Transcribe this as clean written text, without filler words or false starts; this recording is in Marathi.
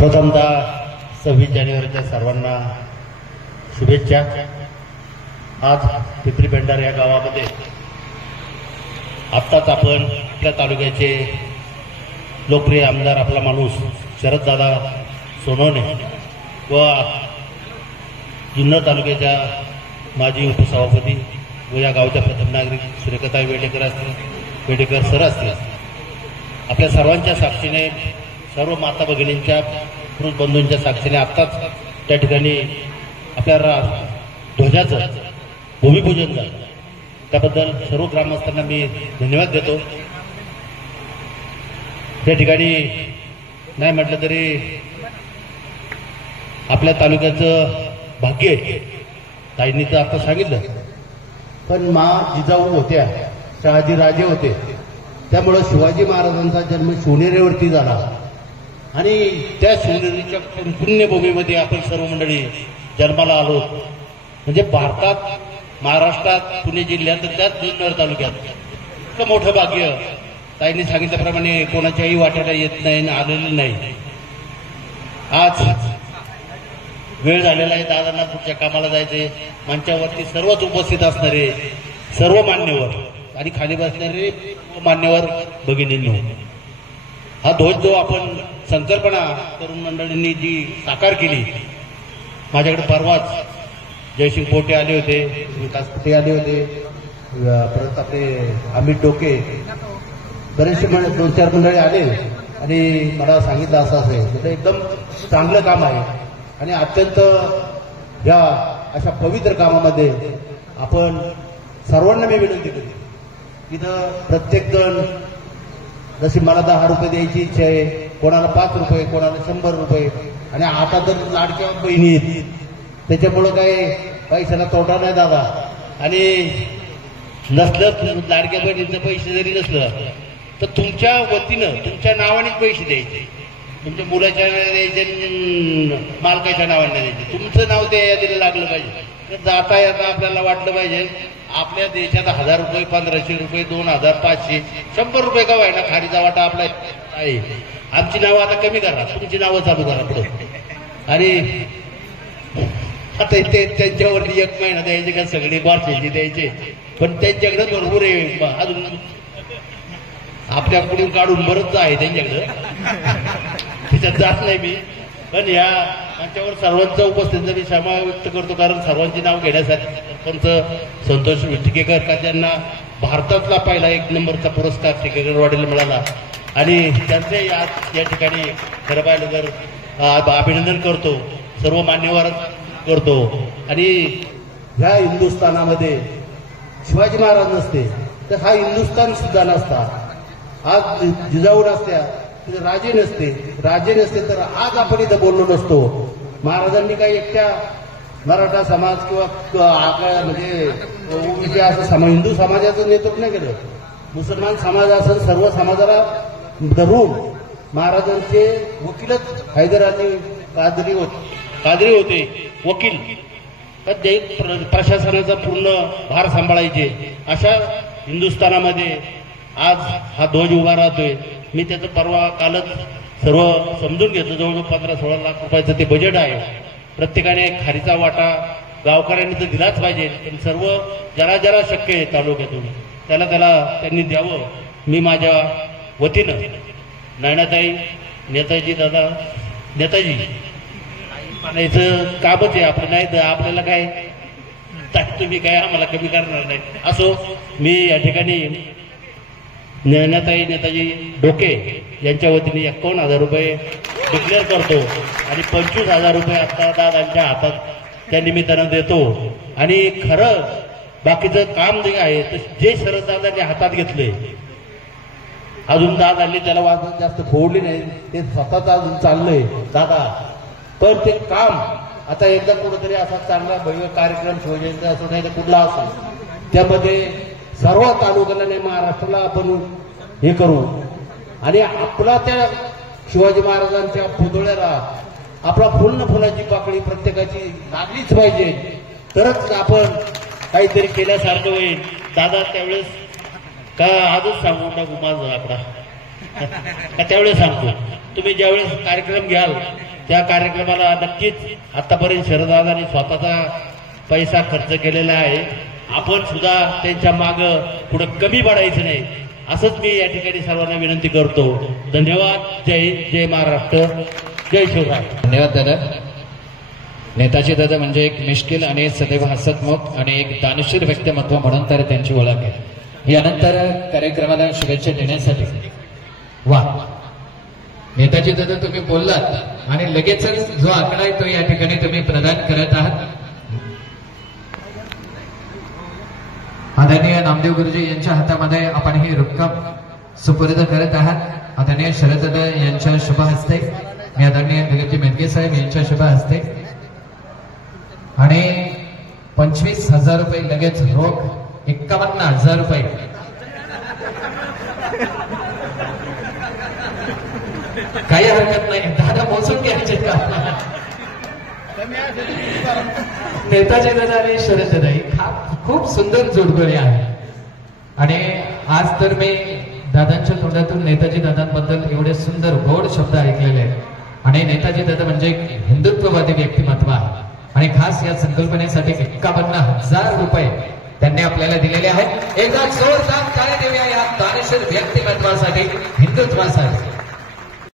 प्रथमतः 26 जानेवारीच्या सर्वांना शुभेच्छा। आज पिपरी पेंढार या गावामध्ये आत्ताच आपण आपल्या तालुक्याचे लोकप्रिय आमदार आपला माणूस शरददादा सोनवणे व जुन्नर तालुक्याच्या माजी उपसभापती व या गावच्या प्रथम नागरिक सुरेखाताई वेडेकर सर असतील, आपल्या सर्वांच्या साक्षीने, सर्व माता भगिनींच्या पुरुष बंधूंच्या साक्षीने आत्ताच त्या ठिकाणी आपल्या ध्वजाचं भूमिपूजन झालं। त्याबद्दल सर्व ग्रामस्थांना मी धन्यवाद देतो। त्या ठिकाणी नाही म्हटलं तरी आपल्या तालुक्याचं भाग्य आहे। ताईंनी तर आता सांगितलं, पण जिजाऊ होत्या, शहाजी राजे होते, त्यामुळं शिवाजी महाराजांचा जन्म शिवनेरीवरती झाला आणि त्या शिवनेरीच्या पुण्यभूमीमध्ये आपण सर्व मंडळी जन्माला आलो। म्हणजे भारतात, महाराष्ट्रात, पुणे जिल्ह्यात, त्यात जुन्नर तालुक्यात इतकं मोठं भाग्य ताईंनी सांगितल्याप्रमाणे कोणाच्याही वाट्याला येत नाही आणि आलेलं नाही। आज वेळ झालेला आहे, दादांना पुढच्या कामाला जायचे। मंचावरती सर्वच उपस्थित असणारे सर्व मान्यवर आणि खाली बसणारे मान्यवर भगिनींनो, हा ध्वज जो आपण संकल्पना तरुण मंडळींनी जी साकार केली, माझ्याकडे परवाच जयसिंग पोटे आले होते, विकास पोटे आले होते, परत आपले अमित डोके, बरेचसे 2-4 मंडळी आले आणि मला सांगितलं असं आहे, एकदम चांगलं काम आहे आणि अत्यंत या अशा पवित्र कामामध्ये आपण सर्वांना मी विनंती केली, तिथं प्रत्येक जण जशी मला 10 रुपये द्यायची इच्छा आहे, कोणाला 5 रुपये, कोणाला 100 रुपये, आणि आता तर लाडक्या बहिणी आहेत, त्याच्यामुळं काही पैशाला तोटा नाही दादा। आणि नसलं लाडक्या बहिणीचं पैसे जरी नसलं तर तुमच्या वतीनं तुमच्या नावानेच पैसे द्यायचे, तुमच्या मुलाच्या द्यायचे, मालकाच्या नावाने द्यायचे, तुमचं नाव त्या यादीला लागलं पाहिजे। जाता येता आपल्याला वाटलं पाहिजे आपल्या देशात 1000 रुपये, 1500 रुपये, 2000, 500, 100 रुपये का व्हायना खारीचा वाटा आपला आहे। आमची नावं आता कमी करा, तुमची नावं चालू करा पुढे। आणि आता ते त्यांच्यावरती 1 महिना द्यायचे का सगळे बारशेची द्यायचे, पण त्यांच्याकडे भरपूर आहे, अजून आपल्याकडून काढून बरंच आहे त्यांच्याकडं, त्याच्यात जात नाही मी। पण या त्यांच्यावर सर्वांचा उपस्थितीचा मी क्षमा व्यक्त करतो, कारण सर्वांची नाव घेण्यासाठी सरपंच संतोष विटकेकर का ज्यांना भारतातला पहिला 1 नंबरचा पुरस्कार टिकेकरवाडीला मिळाला आणि त्यांचे या ठिकाणी खरं पाहिलं तर अभिनंदन करतो, सर्व मान्यवर करतो। आणि ह्या हिंदुस्थानामध्ये शिवाजी महाराज नसते तर हा हिंदुस्थान सुद्धा नसता, आज जिजाऊ नसत्या, राजे नसते तर आज आपण इथं बोललो नसतो। महाराजांनी काही एकट्या मराठा समाज किंवा म्हणजे असं हिंदू समाजाचं नेतृत्व नाही केलं, मुसलमान समाज असेल सर्व समाजाला धरून महाराजांचे वकीलच हैदर अली कादरी होते, वकील, तर प्रशासनाचा पूर्ण भार सांभाळायचे। अशा हिंदुस्थानामध्ये आज हा ध्वज उभा राहतोय। मी त्याचं परवा कालच सर्व समजून घेतलं, जवळजवळ 15-16 लाख रुपयाचं ते बजेट आहे। प्रत्येकाने खारीचा वाटा गावकऱ्यांनी तर दिलाच पाहिजे, पण सर्व जरा शक्य आहे तालुक्यातून त्याला त्यांनी द्यावं। मी माझ्या वतीनं नयनाताई, नेताजी दादा, नेताजी म्हणायचं कामच आहे आपलं, नाही तर आपल्याला काय तुम्ही काय आम्हाला कमी करणार नाही। असो, मी या ठिकाणी नेताजी डोके यांच्या वतीने 51,000 रुपये डिक्लेअर करतो आणि 25,000 रुपये आता दादांच्या हातात त्या निमित्तानं देतो। आणि खरं बाकीचं काम जे आहे तर जे शरददादांनी हातात घेतलंय, अजून दादांनी त्याला वाजत जास्त फोडली नाही, ते स्वतःच अजून चाललंय दादा, पण ते काम आता एकदा कुठेतरी असा चांगला भव्य कार्यक्रम शिवजयंती असो नाही तर कुठला असो, त्यामध्ये सर्व तालुक्याला नाही महाराष्ट्राला आपण हे करू आणि आपला त्या शिवाजी महाराजांच्या पुतळ्याला आपला फुलाची पाकळी प्रत्येकाची लागलीच पाहिजे, तरच आपण काहीतरी केल्यासारखं होईल। दादा त्यावेळेस का आजच सांगू टाकू माझा आकडा का त्यावेळेस सांगतो, तुम्ही ज्यावेळेस कार्यक्रम घ्याल त्या कार्यक्रमाला नक्कीच आतापर्यंत शरददादांनी स्वतःचा पैसा खर्च केलेला आहे. आपण सुद्धा त्यांच्या मागं पुढे कमी पडायचं नाही असंच मी या ठिकाणी सर्वांना विनंती करतो. धन्यवाद. जय हिंद, जय महाराष्ट्र, जय शिवराय. धन्यवाद दादा. नेताजी दादा म्हणजे एक मिश्किल आणि सदैव हसतमुख आणि एक दानशूर व्यक्तिमत्व म्हणून तर त्यांची ओळख आहे. यानंतर कार्यक्रमाला शुभेच्छा देण्यासाठी वा नेताजी दादा तुम्ही बोललात आणि लगेचच जो आकडा आहे तो या ठिकाणी तुम्ही प्रदान करत आहात. आदरणीय नामदेव गुरुजी यांच्या हातामध्ये आपण ही रक्कम सुपूर्द करत आहात. आदरणीय शरददादा यांच्या शुभ हस्ते, मी आदरणीय दिलीपजी मेदगे साहेब यांच्या शुभ हस्ते आणि 25,000 रुपये लगेच रोख 51,000 रुपये काही हरकत नाही. दादा मोजून घ्यायचे का नेताजी दादा आणि शरद दादा खूप सुंदर जोडगोळी आहे. आणि आज तर मी दादांच्या तोंडातून नेताजी दादांबद्दल एवढे सुंदर गोड शब्द ऐकलेले आहेत. आणि नेताजी दादा म्हणजे एक हिंदुत्ववादी व्यक्तिमत्व आहे आणि खास या संकल्पनेसाठी 51,000 रुपये त्यांनी आपल्याला दिलेले आहेत. एकदा जोरदार टाळ्या देऊया या दानशूर व्यक्तिमत्वासाठी, हिंदुत्वासाठी.